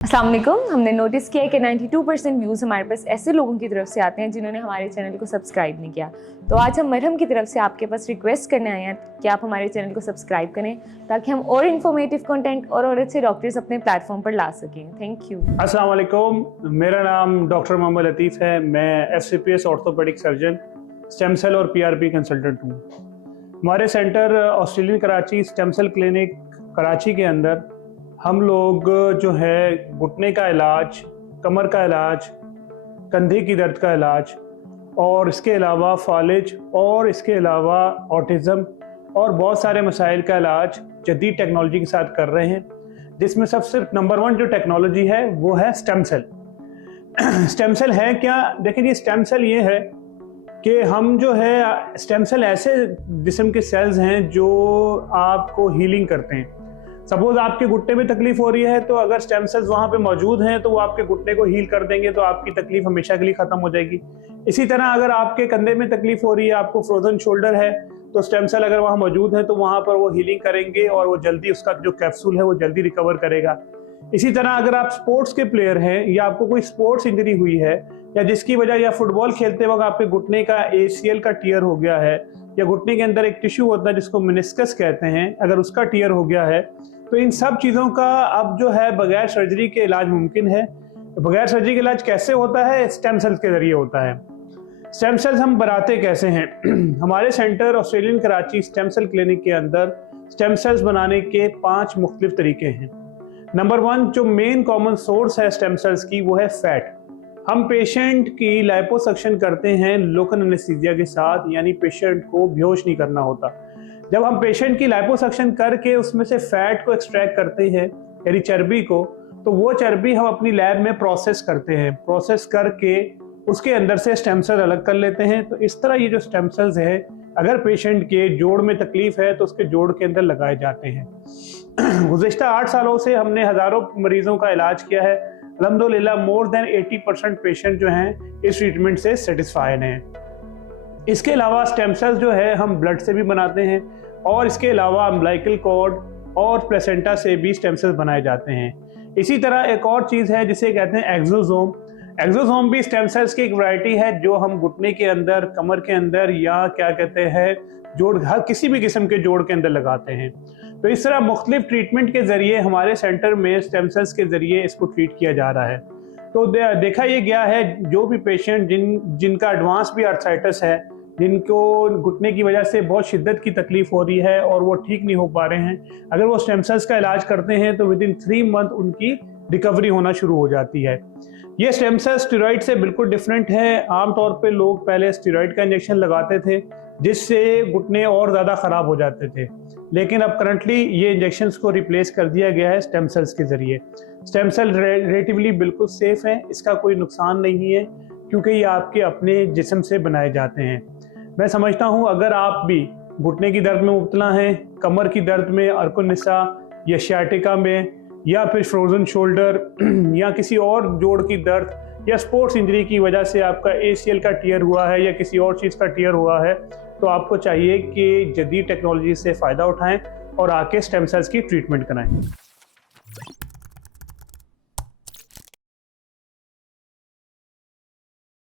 अस्सलाम वालेकुम। हमने नोटिस किया है कि 92% व्यूज़ हमारे पास ऐसे लोगों की तरफ से आते हैं जिन्होंने हमारे चैनल को सब्सक्राइब नहीं किया। तो आज हम मरहम की तरफ से आपके पास रिक्वेस्ट करने आए हैं कि आप हमारे चैनल को सब्सक्राइब करें ताकि हम और इन्फॉर्मेटिव कंटेंट और अच्छे डॉक्टर्स अपने प्लेटफॉर्म पर ला सकें। Thank you. अस्सलाम वालेकुम, मेरा नाम डॉक्टर मोहम्मद लतीफ़ है। मैं FCPS orthopaedic surgeon, stem cell और PRP कंसल्टेंट हूँ। हमारे centre Australian Karachi stem cell clinic Karachi के अंदर हम लोग जो है घुटने का इलाज, कमर का इलाज, कंधे की दर्द का इलाज और इसके अलावा फालिज और इसके अलावा ऑटिज़म और बहुत सारे मसाइल का इलाज जदीद टेक्नोलॉजी के साथ कर रहे हैं, जिसमें सबसे नंबर 1 जो टेक्नोलॉजी है वो है स्टेम सेल। स्टेम सेल है क्या? देखिए, ये स्टेम सेल ये है कि हम जो है स्टेम सेल ऐसे जिस्म के सेल्स हैं जो आपको हीलिंग करते हैं। सपोज आपके घुटने में तकलीफ हो रही है तो अगर स्टेम सेल्स वहाँ पे मौजूद हैं तो वो आपके घुटने को हील कर देंगे, तो आपकी तकलीफ हमेशा के लिए ख़त्म हो जाएगी। इसी तरह अगर आपके कंधे में तकलीफ हो रही है, आपको फ्रोजन शोल्डर है, तो स्टेम सेल अगर वहाँ मौजूद है तो वहाँ पर वो हीलिंग करेंगे और वो जल्दी उसका जो कैप्सूल है वो जल्दी रिकवर करेगा। इसी तरह अगर आप स्पोर्ट्स के प्लेयर हैं या आपको कोई स्पोर्ट्स इंजरी हुई है या जिसकी वजह या फुटबॉल खेलते वक्त आपके घुटने का ACL का टीयर हो गया है या घुटने के अंदर एक टिश्यू होता है जिसको मेनिस्कस कहते हैं, अगर उसका टीयर हो गया है, तो इन सब चीज़ों का अब जो है बगैर सर्जरी के इलाज मुमकिन है। बगैर सर्जरी के इलाज कैसे होता है? स्टेम सेल्स के जरिए होता है। स्टेम सेल्स हम बनाते कैसे हैं? हमारे centre Australian Karachi stem cell clinic के अंदर स्टेम सेल्स बनाने के 5 मुख्तलिफ तरीके हैं। नंबर 1 जो मेन कॉमन सोर्स है स्टेम सेल्स की वो है फैट। हम पेशेंट की लाइपोसक्शन करते हैं लोकल एनेस्थीसिया के साथ, यानी पेशेंट को बेहोश नहीं करना होता। जब हम पेशेंट की लाइपोसक्शन करके उसमें से फैट को एक्सट्रैक्ट करते हैं यानी चर्बी को, तो वो चर्बी हम अपनी लैब में प्रोसेस करते हैं। प्रोसेस करके उसके अंदर से स्टेम सेल अलग कर लेते हैं। तो इस तरह ये जो स्टेम सेल्स है, अगर पेशेंट के जोड़ में तकलीफ है तो उसके जोड़ के अंदर लगाए जाते हैं। गुज़िश्ता 8 सालों से हमने हज़ारों मरीजों का इलाज किया है। अल्हम्दुलिल्लाह मोर देन 80% पेशेंट जो हैं इस ट्रीटमेंट से सेटिस्फाइड हैं। इसके अलावा स्टेम सेल्स जो है हम ब्लड से भी बनाते हैं और इसके अलावा अम्बिलिकल कॉर्ड और प्लेसेंटा से भी स्टेम सेल्स बनाए जाते हैं। इसी तरह एक और चीज़ है जिसे कहते हैं एक्सोसोम। एक्सोसोम भी स्टेम सेल्स की एक वैरायटी है जो हम घुटने के अंदर, कमर के अंदर या क्या कहते हैं जोड़, हर किसी भी किस्म के जोड़ के अंदर लगाते हैं। तो इस तरह मुख्तलिफ ट्रीटमेंट के ज़रिए हमारे सेंटर में स्टेम सेल्स के ज़रिए इसको ट्रीट किया जा रहा है। तो देखा ये गया है जो भी पेशेंट जिनका एडवांस भी आर्थराइटिस है, जिनको घुटने की वजह से बहुत शिद्दत की तकलीफ हो रही है और वो ठीक नहीं हो पा रहे हैं, अगर वो स्टेम सेल्स का इलाज करते हैं तो विदिन 3 मंथ उनकी रिकवरी होना शुरू हो जाती है। ये स्टेम सेल्स स्टेरॉइड से बिल्कुल डिफरेंट है। आमतौर पे लोग पहले स्टेरॉइड का इंजेक्शन लगाते थे जिससे घुटने और ज़्यादा ख़राब हो जाते थे, लेकिन अब करंटली ये इंजेक्शंस को रिप्लेस कर दिया गया है स्टेम सेल्स के ज़रिए। स्टेम सेल रिलेटिवली बिल्कुल सेफ़ है, इसका कोई नुकसान नहीं है क्योंकि ये आपके अपने जिस्म से बनाए जाते हैं। मैं समझता हूँ अगर आप भी घुटने की दर्द में मुब्तला हैं, कमर की दर्द में, अर्कुनिसा या शियाटिका में, या फिर फ्रोजन शोल्डर या किसी और जोड़ की दर्द या स्पोर्ट्स इंजरी की वजह से आपका ACL का टीयर हुआ है या किसी और चीज़ का टीयर हुआ है, तो आपको चाहिए कि जदीद टेक्नोलॉजी से फ़ायदा उठाएं और आके स्टेम सेल्स की ट्रीटमेंट कराएं।